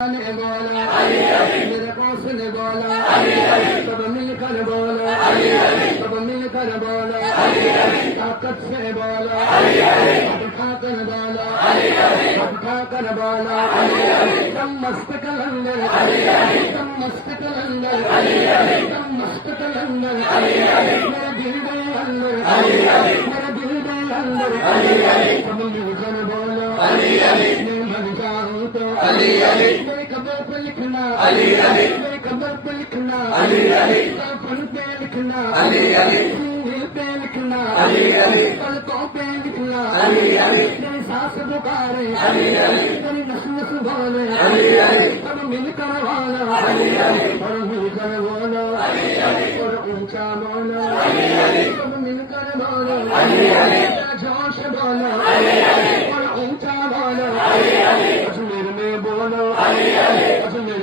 ने बोला मेरे कौस ने बोला सब मिलकर बोला सब मिलकर बोला ताकत से बोला उठाकर बोला उठाकर बोला दम मस्त कलंदर दम मस्त कलंदर दम मस्त कलंदर मेरे दिल के अंदर मेरे दिल के अंदर सब मिलकर बोला मैं मर जाऊं तो मेरे कब्र पे लिखना मेरे कब्र पे लिखना कफन पे लिखना सीने पे लिखना पलकों पे लिखना तेरी सांस पुकारे तेरी नस नस बोले सब मिलकर बोलो और मिलकर बोलो और ऊंचा बोलो सब मिलकर बोलो जोश बोलो और ऊंचा बोलो अजमेर में बोलो अजमेर